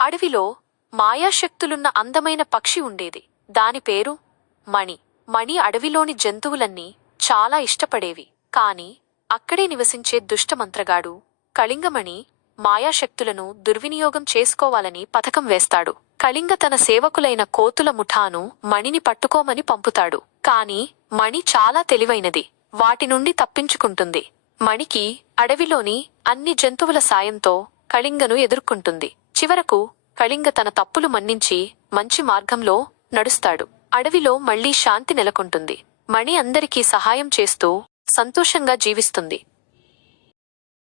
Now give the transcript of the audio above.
అడవిలో మాయాశక్తులున్న అందమైన పక్షి ఉండేది. దాని పేరు మణి. మణి అడవిలోని జంతువులన్నీ చాలా ఇష్టపడేవి. కాని అక్కడే నివసించే దుష్టమంత్రగాడు కళింగమణి మాయాశక్తులను దుర్వినియోగం చేసుకోవాలని పథకం వేస్తాడు. కళింగ తన సేవకులైన కోతుల ముఠాను మణిని పట్టుకోమని పంపుతాడు. కాని మణి చాలా తెలివైనది. వాటి నుండి తప్పించుకుంటుంది. మణికి అడవిలోని అన్ని జంతువుల సాయంతో కళింగను ఎదుర్కొంటుంది. చివరకు కళింగ తన తప్పులు మన్నించి మంచి మార్గంలో నడుస్తాడు. అడవిలో మళ్లీ శాంతి నెలకొంటుంది. మణి అందరికీ సహాయం చేస్తూ సంతోషంగా జీవిస్తుంది.